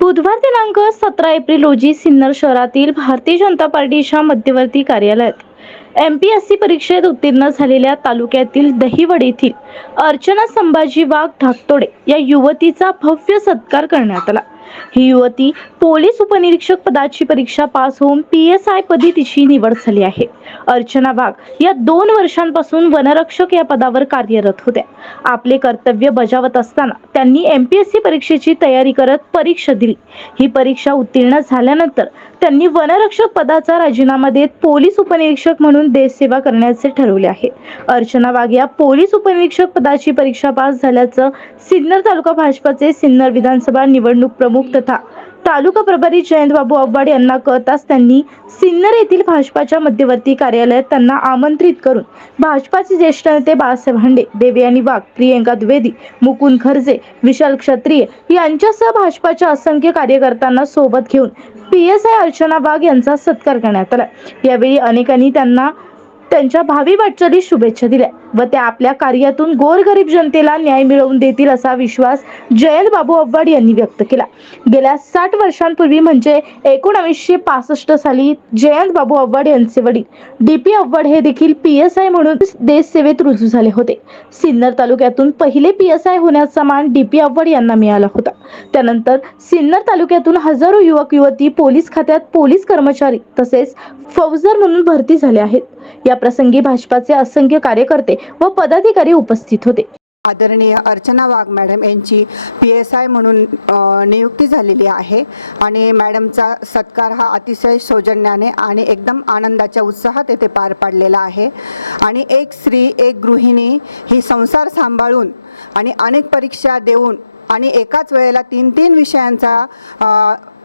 बुधवार दिनांक सतरा एप्रिल रोजी सिन्नर शहरातील भारतीय जनता पार्टीच्या मध्यवर्ती कार्यालयात एम पी एस सी परीक्षेत उत्तीर्ण झालेल्या तालुक्यातील दहिवड येथील अर्चना संभाजी वाघ ढाकतोडे या युवतीचा भव्य सत्कार करण्यात आला. ही युवती पोलीस उपनिरीक्षक पदाची परीक्षा पास होऊन पी एस आय पदी तिची निवड झाली आहे. अर्चना वाघ या दोन वर्षांपासून वनरक्षक या पदावर कार्यरत होत्या. आपले कर्तव्य बजावत असताना त्यांनी एम पी एस सी परीक्षेची तयारी करत परीक्षा दिली. ही परीक्षा उत्तीर्ण झाल्यानंतर त्यांनी वनरक्षक पदाचा राजीनामा देत पोलीस उपनिरीक्षक म्हणून देशसेवा करण्याचे ठरवले आहे. अर्चना वाघ या पोलीस उपनिरीक्षक पदाची परीक्षा पास झाल्याचं सिन्नर तालुका भाजपाचे सिन्नर विधानसभा निवडणूक प्रमुख तथा तालुका प्रभारी जयंतबाबू आव्हाड यांना कळताच त्यांनी सिन्नर येथील भाजपाच्या मध्यवर्ती कार्यालयात त्यांना आमंत्रित करून भाजपाचे ज्येष्ठ नेते बाळासाहेब हांडे देवयानी वाघ प्रियंका द्विवेदी मुकुंद खरजे विशाल क्षत्रिय यांच्यासह भाजपाच्या असंख्य कार्यकर्त्यांना सोबत घेऊन P S I Archana Wagh यांचा सत्कार करण्यात आला. यावेळी अनेकांनी त्यांना त्यांच्या भावी वाटचालीस शुभेच्छा दिल्या. व त्या आपल्या कार्यातून गोरगरीब जनतेला न्याय मिळवून देतील असा विश्वास जयंत बाबू अव्वाड यांनी व्यक्त केला. गेल्या साठ वर्षांपूर्वी म्हणजे एकोणावीसशे पासष्ट साली जयंत बाबू अव्वाड यांचे वडील डी पी अव्वाड हे देखील पी एस आय म्हणून देशसेवेत रुजू झाले होते. सिन्नर तालुक्यातून पहिले पी एस आय होण्याचा मान डी पी अव्वाड यांना मिळाला होता. त्यानंतर सिन्नर तालुक्यातून हजारो युवक युवती पोलीस खात्यात पोलीस कर्मचारी तसेच फौजदार म्हणून भरती झाले आहेत. या प्रसंगी भाजपाचे असंख्य कार्यकर्ते व पदाधिकारी उपस्थित होते. आदरणीय अर्चना वाघ मॅडम यांची पी एस आय म्हणून नियुक्ती झालेली आहे आणि मॅडमचा सत्कार हा अतिशय सौजन्याने आणि एकदम आनंदाच्या उत्साहात येथे पार पाडलेला आहे. आणि एक स्त्री एक गृहिणी ही संसार सांभाळून आणि अनेक परीक्षा देऊन आणि एकाच वेळेला तीन तीन विषयांचा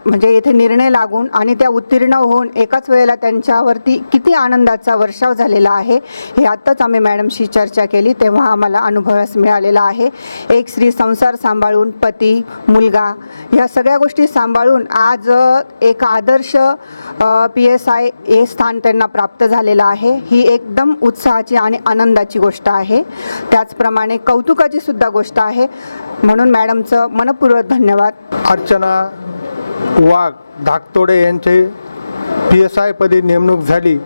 म्हणजे येथे निर्णय लागून आणि त्या उत्तीर्ण होऊन एकाच वेळेला त्यांच्यावरती किती आनंदाचा वर्षाव झालेला आहे हे आत्ताच आम्ही मॅडमशी चर्चा केली तेव्हा आम्हाला अनुभवास मिळालेला आहे. एक स्त्री संसार सांभाळून पती मुलगा ह्या सगळ्या गोष्टी सांभाळून आज एक आदर्श पी एस आय हे स्थान त्यांना प्राप्त झालेलं आहे. ही एकदम उत्साहाची आणि आनंदाची गोष्ट आहे. त्याचप्रमाणे कौतुकाची सुद्धा गोष्ट आहे. म्हणून मॅडमचं मनपूर्वक धन्यवाद. अर्चना वाघ धाकतोडे यांचे पी एस आयपदी नेमणूक झाली.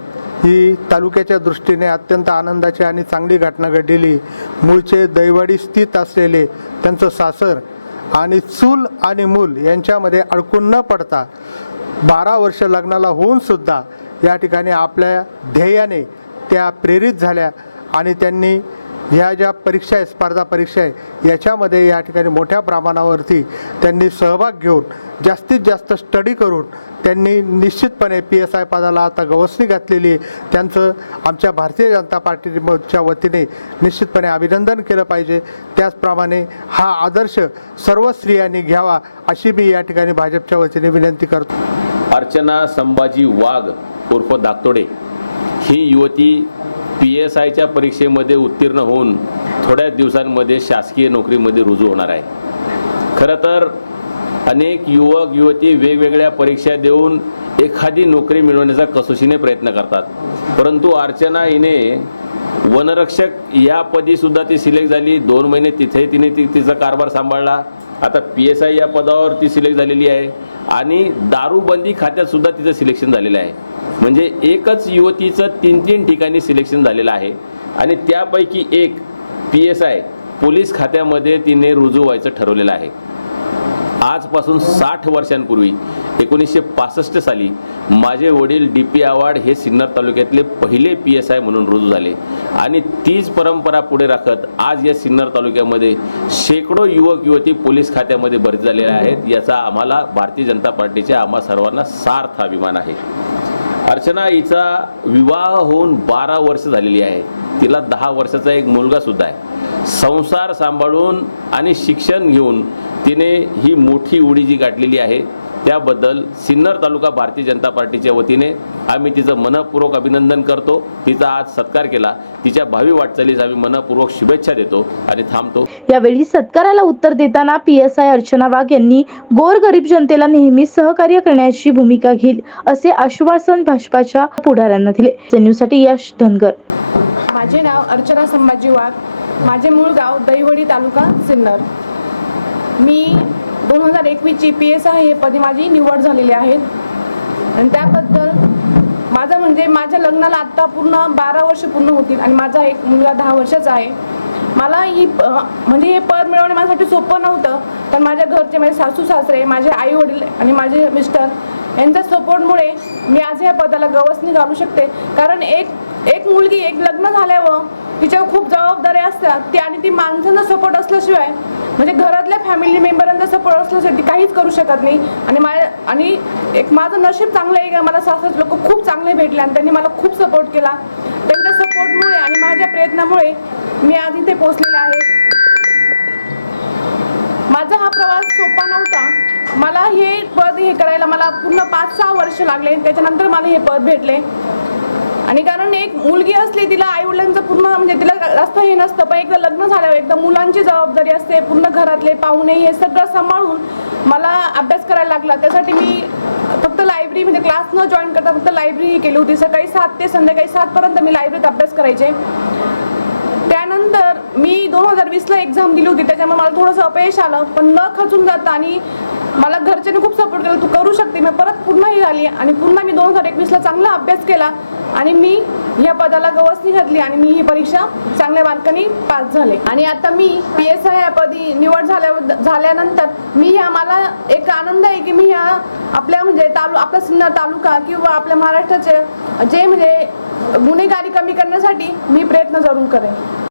ही तालुक्याच्या दृष्टीने अत्यंत आनंदाची आणि चांगली घटना घडलेली. मूळचे दैवाडी स्थित असलेले त्यांचं सासर आणि चूल आणि मूल यांच्यामध्ये अडकून न पडता बारा वर्ष लग्नाला होऊन सुद्धा या ठिकाणी आपल्या ध्येयाने त्या प्रेरित झाल्या आणि त्यांनी ह्या ज्या परीक्षा आहे स्पर्धा परीक्षा आहे याच्यामध्ये या ठिकाणी मोठ्या प्रमाणावरती त्यांनी सहभाग घेऊन जास्तीत जास्त स्टडी करून त्यांनी निश्चितपणे पी एस आय पदाला आता गवसणी घातलेली आहे. त्यांचं आमच्या भारतीय जनता पार्टीच्या वतीने निश्चितपणे अभिनंदन केलं पाहिजे. त्याचप्रमाणे हा आदर्श सर्व स्त्रियांनी घ्यावा अशी मी या ठिकाणी भाजपच्या वतीने विनंती करतो. अर्चना संभाजी वाघ उर्फ दातोडे ही युवती पी एस आयच्या परीक्षेमध्ये उत्तीर्ण होऊन थोड्याच दिवसांमध्ये शासकीय नोकरीमध्ये रुजू होणार आहे. खरं तर अनेक युवक युवती वेगवेगळ्या परीक्षा देऊन एखादी नोकरी मिळवण्याचा कसोशीने प्रयत्न करतात. परंतु अर्चना हिने वनरक्षक या पदीसुद्धा ती सिलेक्ट झाली. दोन महिने तिथे तिने ती तिचा कारभार सांभाळला. आता पी एस आय या पदावर ती सिलेक्ट झालेली आहे. आणि दारूबंदी खात्यात सुद्धा तिचं सिलेक्शन झालेलं आहे. म्हणजे एकच युवतीचं तीन तीन ठिकाणी सिलेक्शन झालेलं आहे. आणि त्यापैकी एक पी एस आय पोलीस खात्यामध्ये तिने रुजू व्हायचं ठरवलेलं आहे. आजपासून साठ वर्षांपूर्वी एकोणीसशे पासष्ट साली माझे वडील डी पी आवाड हे सिन्नर तालुक्यातले पहिले पी एस आय म्हणून रुजू झाले. आणि तीच परंपरा पुढे राखत आज या सिन्नर तालुक्यामध्ये शेकडो युवक युवती पोलीस खात्यामध्ये भरती झालेल्या आहेत. याचा आम्हाला भारतीय जनता पार्टीच्या आम्हा सर्वांना सार्थ अभिमान आहे. अर्चना हिचा विवाह होऊन बारा वर्ष झालेली आहे. तिला दहा वर्षाचा एक मुलगा सुद्धा आहे. संसार सांभाळून आणि शिक्षण घेऊन तिने ही मोठी उडी जी गाठलेली आहे त्याबद्दल सिन्नर तालुका भारतीय जनता पार्टीच्या वतीने आम्ही तिचं मनपूर्वक अभिनंदन करतो. तिचा आज सत्कार केला. तिच्या भावी वाटचालीस आम्ही मनपूर्वक शुभेच्छा देतो आणि थांबतो. यावेळी सत्काराला उत्तर देताना P S I Archana Wagh यांनी गोरगरीब जनतेला नेहमी सहकार्य करण्याची भूमिका घेईल असे आश्वासन भाजपाच्या पुढाऱ्यांना दिले. न्यूजसाठी यश धनगर. माझे नाव अर्चना संभाजी वाघ माझे मूळ गाव दहिवडी तालुका सिन्नर. मी दोन हजार एकवीसची पी एस आय हे पदी माझी निवड झालेली आहे आणि त्याबद्दल माझं म्हणजे माझ्या लग्नाला आत्ता पूर्ण बारा वर्ष पूर्ण होतील आणि माझा एक मुलगा दहा वर्षाचा आहे. मला ही म्हणजे हे पद मिळवणे माझ्यासाठी सोपं नव्हतं पण माझ्या घरचे माझे सासू सासरे माझे आई वडील आणि माझे मिस्टर यांच्या सपोर्टमुळे मी आज या पदाला गवसणी घालू शकते. कारण एक एक मुलगी एक लग्न झाल्यावर तिच्यावर खूप जबाबदाऱ्या असतात. ती आणि ती माणसांचा सपोर्ट असल्याशिवाय म्हणजे घरातल्या फॅमिली मेंबरांचा सपोर्ट असल्याशिवाय ती काहीच करू शकत नाही. आणि माझ्या आणि एक माझं नशीब चांगलं आहे का? मला सासर लोक खूप चांगले भेटले आणि त्यांनी मला खूप सपोर्ट केला. त्यांच्या सपोर्टमुळे आणि माझ्या प्रयत्नामुळे मी आज इथे पोचलेले आहे. माझा हा प्रवास सोपा नव्हता. मला हे पद हे करायला मला पूर्ण पाच सहा वर्ष लागले. त्याच्यानंतर मला हे पद भेटले. आणि कारण एक मुलगी असली तिला आई वडिलांचं पूर्ण म्हणजे तिला जास्त हे नसतं पण एकदा लग्न झाल्यावर एकदा मुलांची जबाबदारी असते पूर्ण घरातले पाहुणे हे सगळं सांभाळून मला अभ्यास करायला लागला. त्यासाठी मी फक्त लायब्ररी म्हणजे क्लास न जॉईन करता फक्त लायब्ररी केली होती. सकाळी सात ते संध्याकाळी सातपर्यंत मी लायब्ररीत अभ्यास करायचे. त्यानंतर मी दोन हजार वीसला एक्झाम दिली होती. त्याच्यामुळे मला थोडंसं अपयश आलं पण न खचून जाता आणि मला घरच्यांनी खूप सपोर्ट केला. तू करू शकते. मी परत पुन्हा ही झाली आणि पुन्हा मी दोन हजार एकवीसला चांगला अभ्यास केला आणि मी या पदाला गवसणी घातली आणि मी ही परीक्षा चांगल्या मार्काने पास झाले. आणि आता मी पी एस आय या पदी निवड झाल्या झाल्यानंतर मी ह्या मला एक आनंद आहे की मी ह्या आपल्या म्हणजे तालु आपला सिन्नर तालुका किंवा आपल्या महाराष्ट्राचे जे म्हणजे गुन्हेगारी कमी करण्यासाठी मी प्रयत्न जरूर करेन.